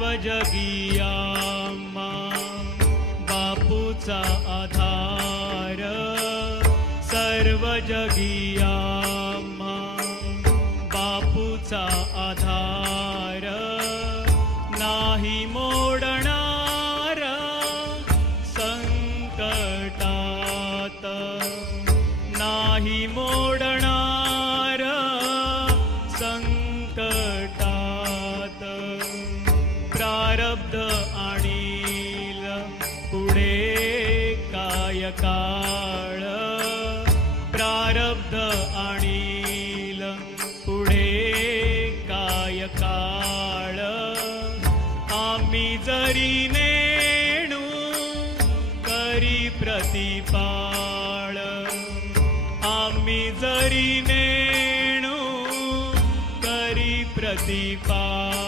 सर्व जगियामा बापूचा आधार, सर्व जगियामा बापूचा आधार, नाही मोडणार संकटात, नाही मोडणार संकटात, प्रारब्ध आणील पुढे काय काळ, प्रारब्ध आणील पुढे काय काळ, आम्ही जरी नेणू करी प्रतिपाळ, आम्ही जरी नेणू करी प्रतिपाळ.